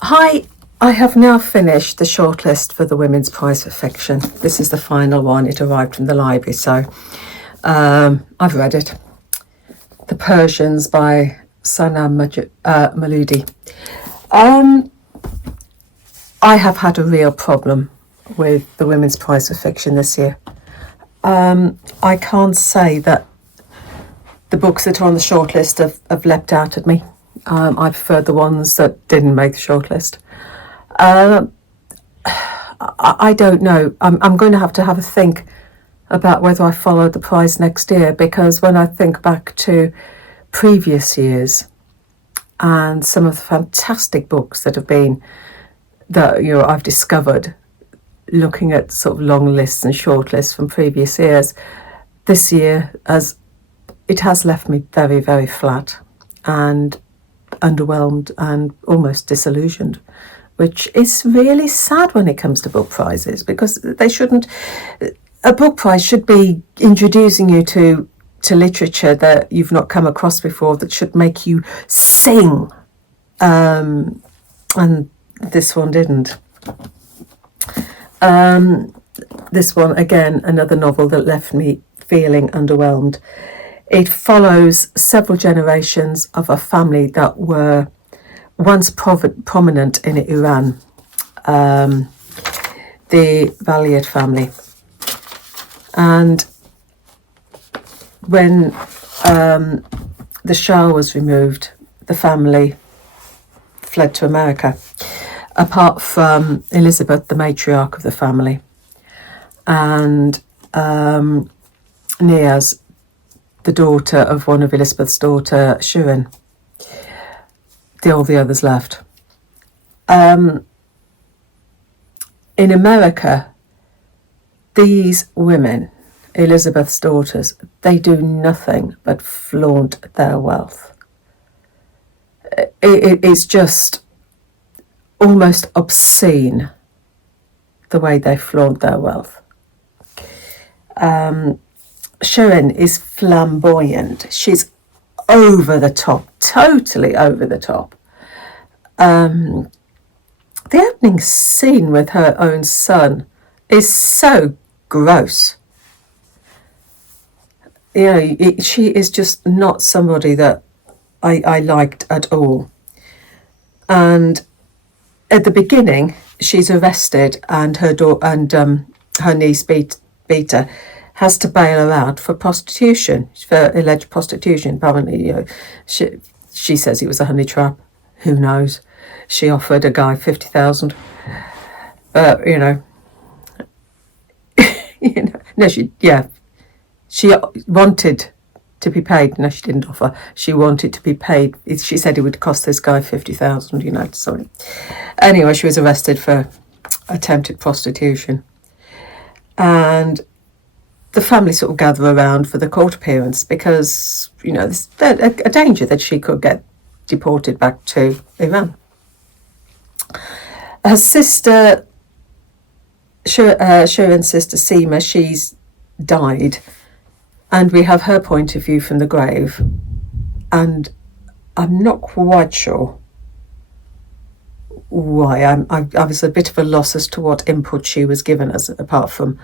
Hi, I have now finished the shortlist for the Women's Prize for Fiction. This is the final one. It arrived from the library, so I've read it. The Persians by Sanam Malhoudji. I have had a real problem with the Women's Prize for Fiction this year. I can't say that the books that are on the shortlist have leapt out at me. I preferred the ones that didn't make the shortlist. I don't know. I'm going to have a think about whether I follow the prize next year, because when I think back to previous years and some of the fantastic books that I've discovered looking at sort of long lists and short lists from previous years, this year it has left me very, very flat and underwhelmed and almost disillusioned, which is really sad when it comes to book prizes, because a book prize should be introducing you to literature that you've not come across before, that should make you sing, and this one didn't. This one, again, another novel that left me feeling underwhelmed. It follows several generations of a family that were once prominent in Iran, the Valiant family. And when the Shah was removed, the family fled to America, apart from Elizabeth, the matriarch of the family, and Niaz, the daughter of one of Elizabeth's daughter, Shirin. All the others left. In America, these women, Elizabeth's daughters, they do nothing but flaunt their wealth. It's just almost obscene the way they flaunt their wealth. Shirin is flamboyant. She's over the top, totally over the top. The opening scene with her own son is so gross. She is just not somebody that I liked at all. And at the beginning, she's arrested, and her niece Beta has to bail her out for prostitution, for alleged prostitution. Apparently, she says it was a honey trap. Who knows? She offered a guy 50,000. But she wanted to be paid. No, she didn't offer. She wanted to be paid. She said it would cost this guy 50,000. Sorry. Anyway, she was arrested for attempted prostitution, and the family sort of gather around for the court appearance, because there's a danger that she could get deported back to Iran. Her sister, Shirin's sister Seema, she's died, and we have her point of view from the grave, and I'm not quite sure why. I was a bit of a loss as to what input she was given us, apart from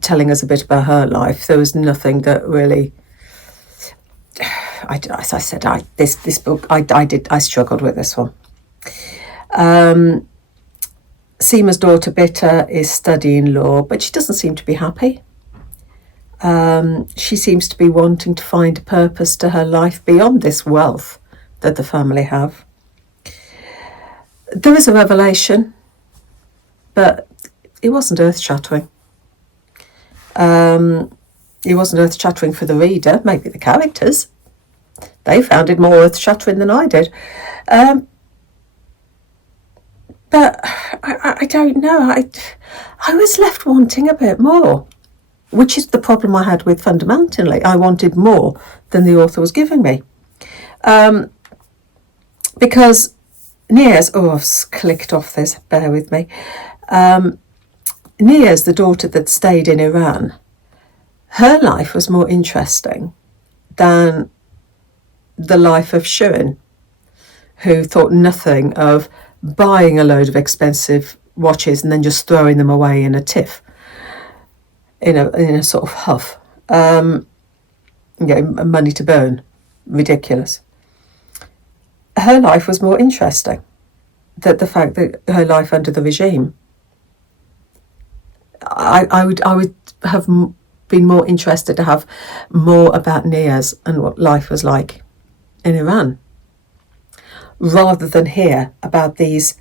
telling us a bit about her life. There was nothing that really, as I said, this book, I struggled with this one. Seema's daughter Bitta is studying law, but she doesn't seem to be happy. She seems to be wanting to find a purpose to her life beyond this wealth that the family have. There is a revelation, but it wasn't earth-shattering. It wasn't earth-shattering for the reader, maybe the characters. They found it more earth-shattering than I did. But I don't know. I was left wanting a bit more, which is the problem I had with Fundamentally. I wanted more than the author was giving me. Because Niaz, I've clicked off this, bear with me. Niaz, the daughter that stayed in Iran, her life was more interesting than the life of Shirin, who thought nothing of buying a load of expensive watches and then just throwing them away in a tiff, in a sort of huff. Money to burn. Ridiculous. Her life was more interesting. That the fact that her life under the regime, I would have been more interested to have more about Niaz and what life was like in Iran, rather than hear about these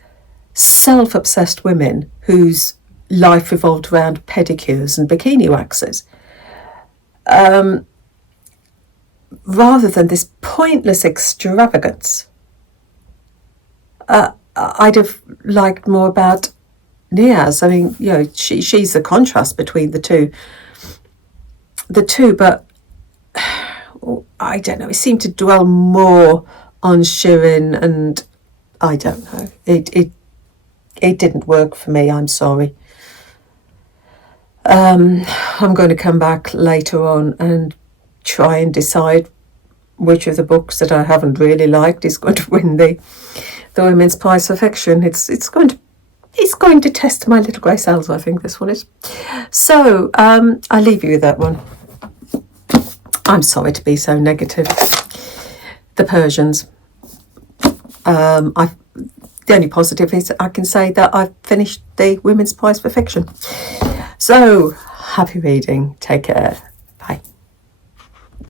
self-obsessed women whose life revolved around pedicures and bikini waxes. Rather than this pointless extravagance, I'd have liked more about Niaz. I mean, she's the contrast between the two, but I don't know, it seemed to dwell more on Shirin, and I don't know, it didn't work for me, I'm sorry. I'm going to come back later on and try and decide which of the books that I haven't really liked is going to win the Women's Prize for Fiction. It's going to test my little grey cells, I think this one is. So I'll leave you with that one. I'm sorry to be so negative. The Persians. The only positive is I can say that I've finished the Women's Prize for Fiction. So happy reading. Take care.